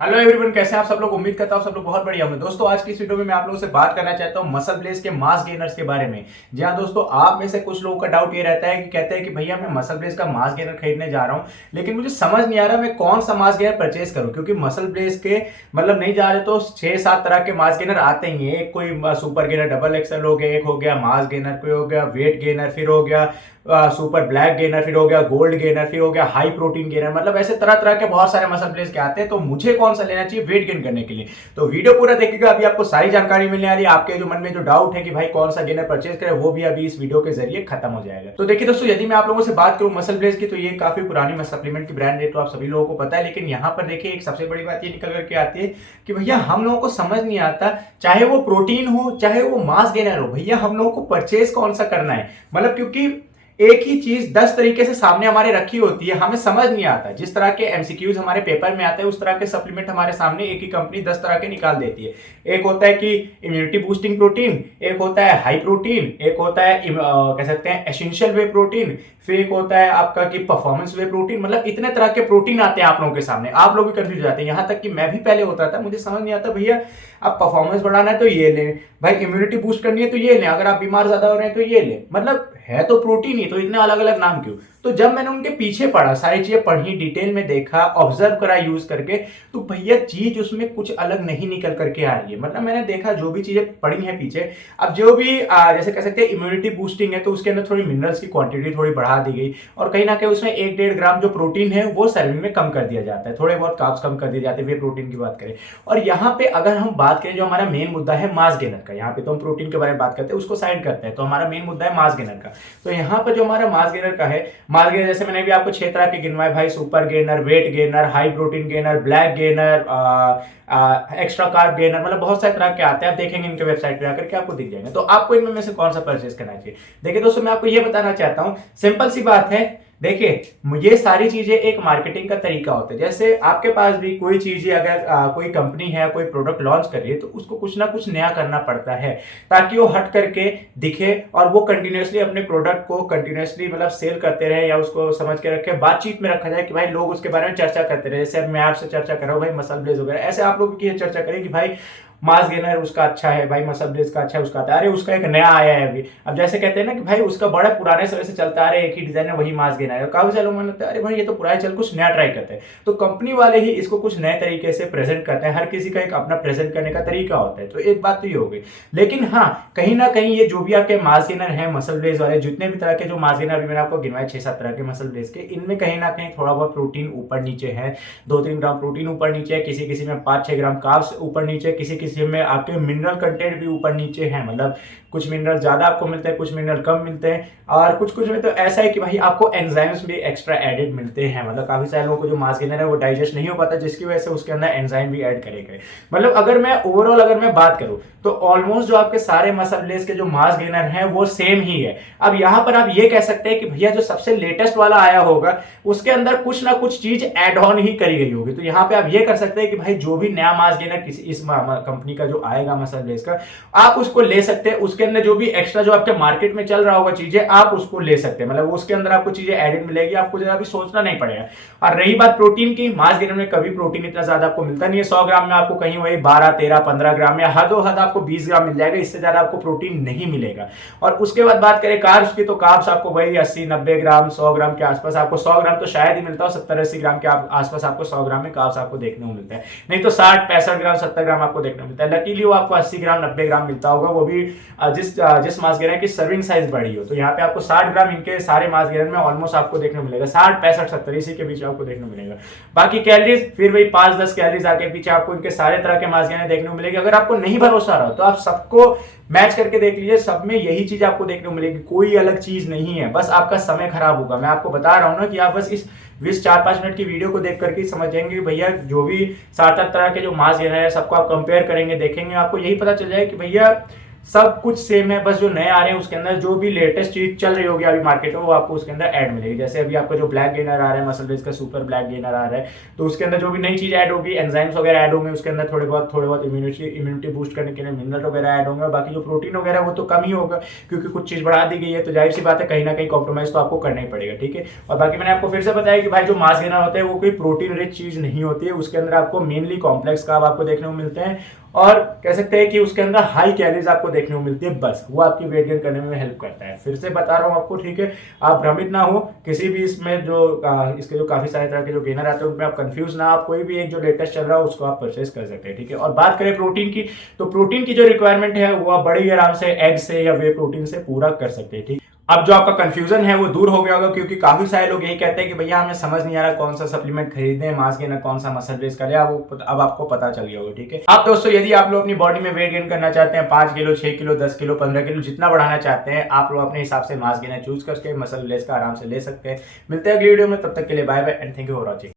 Hello everyone, कैसे हैं आप सब लोग। उम्मीद करता हूँ सब लोग बहुत बढ़िया होंगे। दोस्तों आज की इस वीडियो में मैं आप लोगों से बात करना चाहता हूँ मसल ब्लेज के मास गेनर्स के बारे में। जी हाँ दोस्तों, आप में से कुछ लोगों का डाउट ये रहता है कि कहते हैं कि भैया मैं मसल ब्लेज का मास गेनर खरीदने जा रहा हूँ, लेकिन मुझे समझ नहीं आ रहा मैं कौन सा मास गेनर परचेज करूँ, क्योंकि मसल ब्लेज के मतलब नहीं जा रहे तो 6-7 तरह के मास गेनर आते ही हैं। एक कोई सुपर गेनर डबल एक्सएल हो गया, एक हो गया मास गेनर, कोई हो गया वेट गेनर, फिर हो गया सुपर ब्लैक गेनर, फिर हो गया गोल्ड गेनर, फिर हो गया हाई प्रोटीन गेनर। मतलब ऐसे तरह तरह के बहुत सारे मसल ब्लेज के आते हैं। तो मुझे कौन सा लेना चाहिए वेट गेन करने के लिए, तो वीडियो पूरा देखिएगा। अभी आपको सारी जानकारी मिलने वाली है। आपके जो मन में जो डाउट है कि भाई कौन सा गेनर परचेज करें, वो भी अभी इस वीडियो के जरिए खत्म हो जाएगा। तो देखिए दोस्तों, यदि मैं आप लोगों से बात करूं मसल ब्लेज की, तो ये काफी पुरानी सप्लीमेंट की ब्रांड है, तो आप सभी लोगों को पता है। लेकिन यहाँ पर देखिए एक सबसे बड़ी बात ये निकल करके आती है कि भैया हम लोगों को समझ नहीं आता, चाहे वो प्रोटीन हो चाहे वो मास गेनर हो, भैया हम लोगों को परचेज कौन सा करना है। मतलब क्योंकि एक ही चीज 10 तरीके से सामने हमारे रखी होती है, हमें समझ नहीं आता। जिस तरह के एमसीक्यूज हमारे पेपर में आते हैं, उस तरह के सप्लीमेंट हमारे सामने एक ही कंपनी 10 तरह के निकाल देती है। एक होता है कि इम्यूनिटी बूस्टिंग प्रोटीन, एक होता है हाई प्रोटीन, एक होता है कह सकते हैं एसेंशियल वे प्रोटीन, फिर एक होता है आपका कि परफॉर्मेंस वे प्रोटीन। मतलब इतने तरह के प्रोटीन आते हैं आप लोगों के सामने, आप लोग भी कंफ्यूज हो जाते हैं। यहां तक कि मैं भी पहले होता था, मुझे समझ नहीं आता भैया अब परफॉर्मेंस बढ़ाना है तो ये लें, भाई इम्यूनिटी बूस्ट करनी है तो ये लें, अगर आप बीमार ज्यादा हो रहे हैं तो ये लें। मतलब है तो प्रोटीन ही, तो इतने अलग अलग नाम क्यों। तो जब मैंने उनके पीछे पढ़ा, सारी चीजें पढ़ी, डिटेल में देखा, ऑब्जर्व करा यूज करके, तो भैया चीज उसमें कुछ अलग नहीं निकल करके आ रही है। मतलब मैंने देखा जो भी चीजें पढ़ी हैं पीछे, अब जो भी जैसे कह सकते हैं इम्यूनिटी बूस्टिंग है, तो उसके अंदर थोड़ी मिनरल्स की क्वांटिटी थोड़ी बढ़ा दी गई, और कहीं ना कहीं उसमें 1-1.5 ग्राम जो प्रोटीन है वो सर्विंग में कम कर दिया जाता है, थोड़े बहुत कार्ब्स कम कर दिए जाते हैं वे प्रोटीन की बात करें। और यहाँ पे अगर हम बात करें, जो हमारा मेन मुद्दा है मास गेनर का, यहाँ पे तो हम प्रोटीन के बारे में बात करते हैं, उसको साइड करते हैं, तो हमारा मेन मुद्दा है मास गेनर का। तो यहाँ पर जो हमारा मास गेनर का है, मास गेनर जैसे मैंने भी आपको 6 तरह के गिनवाए भाई, super gainer, weight gainer, high protein gainer, black gainer, extra carb gainer, मतलब बहुत सारे तरह के आते हैं। आप देखेंगे इनके वेबसाइट पे आकर के आपको दिख जाएंगे। तो आपको इनमें में से कौन सा परचेज करना चाहिए। देखिए दोस्तों, मैं आपको ये बताना चाहता हूं, सिंपल सी बात है। देखिए ये सारी चीजें एक मार्केटिंग का तरीका होता है। जैसे आपके पास भी कोई चीजें अगर कोई कंपनी है कोई प्रोडक्ट लॉन्च कर रही है, तो उसको कुछ ना कुछ नया करना पड़ता है ताकि वो हट करके दिखे, और वो कंटिन्यूअसली अपने प्रोडक्ट को कंटिन्यूअसली मतलब सेल करते रहे, या उसको समझ के रखे, बातचीत में रखा जाए कि भाई लोग उसके बारे में चर्चा करते रहे। जैसे मैं आपसे चर्चा कर रहा हूँ भाई मसल ब्लेज वगैरह, ऐसे आप लोग की चर्चा करें कि भाई मास गेनर उसका अच्छा है, भाई मसल ब्लेज का अच्छा है, उसका आता है, अरे उसका एक नया आया है अभी। अब जैसे कहते हैं ना कि भाई उसका बड़ा पुराने समय से चलता आ रहा है, एक ही डिजाइन है, वही मास गेनर है। काफी सारे लोग मन लगता है अरे भाई ये तो पुराने, चल कुछ नया ट्राई करते हैं। तो कंपनी वाले ही इसको कुछ नए तरीके से प्रेजेंट करते हैं। हर किसी का एक अपना प्रेजेंट करने का तरीका होता है। तो एक बात तो ये हो गई। लेकिन हाँ, कहीं ना कहीं ये जो भी आपके मास गेनर है, मसल ब्लेज वाले जितने भी तरह के जो मास गेनर अभी मैंने आपको गिनवाए 6-7 तरह के मसल ब्लेज के, इनमें कहीं ना कहीं थोड़ा बहुत प्रोटीन ऊपर नीचे है, 2-3 ग्राम प्रोटीन ऊपर नीचे है, किसी किसी में 5-6 ग्राम कार्ब्स ऊपर नीचे, किसी किसी में आपके मिनरल कंटेंट भी ऊपर नीचे है। मतलब कुछ मिनरल ज्यादा आपको मिलते हैं, कुछ मिनरल कम मिलते हैं, और कुछ कुछ में तो ऐसा है कि भाई आपको एंजाइम्स भी एक्स्ट्रा एडेड मिलते हैं। मतलब काफी सारे लोगों को जो मास गेनर है वो डाइजेस्ट नहीं हो पाता, जिसकी वजह से उसके अंदर एंजाइम भी ऐड करे गए। मतलब अगर मैं ओवरऑल अगर मैं बात करूं, तो ऑलमोस्ट जो आपके सारे मसल ब्लेज के जो मास गेनर हैं वो सेम ही है। अब यहां पर आप ये कह सकते हैं कि भैया जो सबसे लेटेस्ट वाला आया होगा उसके अंदर कुछ ना कुछ चीज एड ऑन ही करी गई होगी। तो यहाँ पे आप ये कर सकते हैं कि भाई जो भी नया मास गेनर किसी इस कंपनी का जो आएगा मसल ब्लेज का, आप उसको ले सकते हैं। उसके अंदर जो भी एक्स्ट्रा जो आपके मार्केट में चल रहा होगा चीजें, आप उसको ले सकते हैं। मतलब उसके अंदर आपको चीजें एडेड मिलेगी, आपको जरा भी सोचना नहीं पड़ेगा। और रही बात प्रोटीन की, मास गेनर में कभी प्रोटीन इतना ज्यादा आपको मिलता नहीं है। 100 ग्राम में आपको कहीं वही 12, 13, 15 ग्राम, या हदो हद आपको 20 ग्राम मिल जाएगा, इससे ज्यादा आपको प्रोटीन नहीं मिलेगा। और उसके बाद बात करें कार्ब्स की, तो कार्ब्स आपको वही 80-90 ग्राम 100 ग्राम के आसपास, आपको 100 ग्राम तो शायद ही मिलता हो, 70-80 ग्राम के आसपास आपको 100 ग्राम में कार्ब्स आपको देखने को मिलता है। नहीं तो 60-65 ग्राम 70 ग्राम आपको देखने को मिलता है। लकीली वो आपको 80 ग्राम 90 ग्राम मिलता होगा, वो भी जिस मास गेनर की सर्विंग साइज बड़ी हो। तो यहाँ पे आपको 60 ग्राम इनके सारे मास गेनर में ऑलमोस्ट आपको देखने को मिलेगा, 60, 65, 70 इसी के बीच आपको देखने को मिलेगा। बाकी कैलोरीज फिर वही 5-10 कैलोरीज आगे पीछे आपको इनके सारे तरह के मास गेनर देखने को मिलेगी। अगर आपको नहीं भरोसा रहा तो आप सबको मैच करके देख लीजिए, सब में यही चीज आपको देखने को मिलेगी, कोई अलग चीज नहीं है। बस आपका समय खराब होगा। मैं आपको बता रहा हूं ना कि आप बस इस 20-4-5 मिनट की वीडियो को देख करके समझ जाएंगे कि भैया जो भी 7-8 तरह के जो मास गेनर है सबको आप कंपेयर करेंगे, देखेंगे, आपको यही पता चल जाएगा कि भैया सब कुछ सेम है, बस जो नए आ रहे हैं उसके अंदर जो भी लेटेस्ट चीज चल रही होगी अभी मार्केट में वो आपको उसके अंदर ऐड मिलेगी। जैसे अभी आपका जो ब्लैक गेनर आ रहा है, मसल ब्लेज का सुपर ब्लैक गेनर आ रहा है, तो उसके अंदर जो भी नई चीज ऐड होगी, एंजाइम्स वगैरह ऐड होंगे उसके अंदर, थोड़े बहुत इम्यूनिटी बूस्ट करने के लिए मिनरल वगैरह ऐड होंगे। बाकी जो प्रोटीन वगैरह वो तो कम ही होगा क्योंकि कुछ चीज बढ़ा दी गई है, तो जाहिर सी बात है कहीं ना कहीं कॉम्प्रोमाइज तो आपको करना ही पड़ेगा, ठीक है। और बाकी मैंने आपको फिर से बताया कि भाई जो मास गेनर होता है वो कोई प्रोटीन रिच चीज नहीं होती है, उसके अंदर आपको मेनली कॉम्प्लेक्स कार्ब आपको देखने को मिलते हैं और कह सकते हैं कि उसके अंदर हाई कैलोरीज आपको देखने को मिलती है, बस वो आपकी वेट गेन करने में हेल्प करता है। फिर से बता रहा हूं आपको, ठीक है, आप भ्रमित ना हो किसी भी इसमें जो इसके जो काफी सारे तरह के जो गेनर आते हैं उनमें आप कंफ्यूज ना, आप कोई भी एक जो लेटेस्ट चल रहा है उसको आप परचेज कर सकते हैं, ठीक है। और बात करें प्रोटीन की, तो प्रोटीन की जो रिक्वायरमेंट है वो आप बड़ी आराम से एग से या वे प्रोटीन से पूरा कर सकते हैं, ठीक। अब जो आपका कंफ्यूजन है वो दूर हो गया होगा क्योंकि काफी सारे लोग यही कहते हैं कि भैया हमें समझ नहीं आ रहा कौन सा सप्लीमेंट खरीदें, मास गेनर कौन सा, मसल ब्लेज का ले, अब आपको पता चल गया होगा, ठीक है। अब दोस्तों यदि आप लोग अपनी बॉडी में वेट गेन करना चाहते हैं 5 किलो, 6 किलो, 10 किलो, 15 किलो जितना बढ़ाना चाहते हैं, आप लोग अपने हिसाब से मास गेनर चूज करके मसल ब्लेज का आराम से ले सकते हैं। मिलते हैं अगली वीडियो में, तब तक के लिए bye bye and thank you for watching.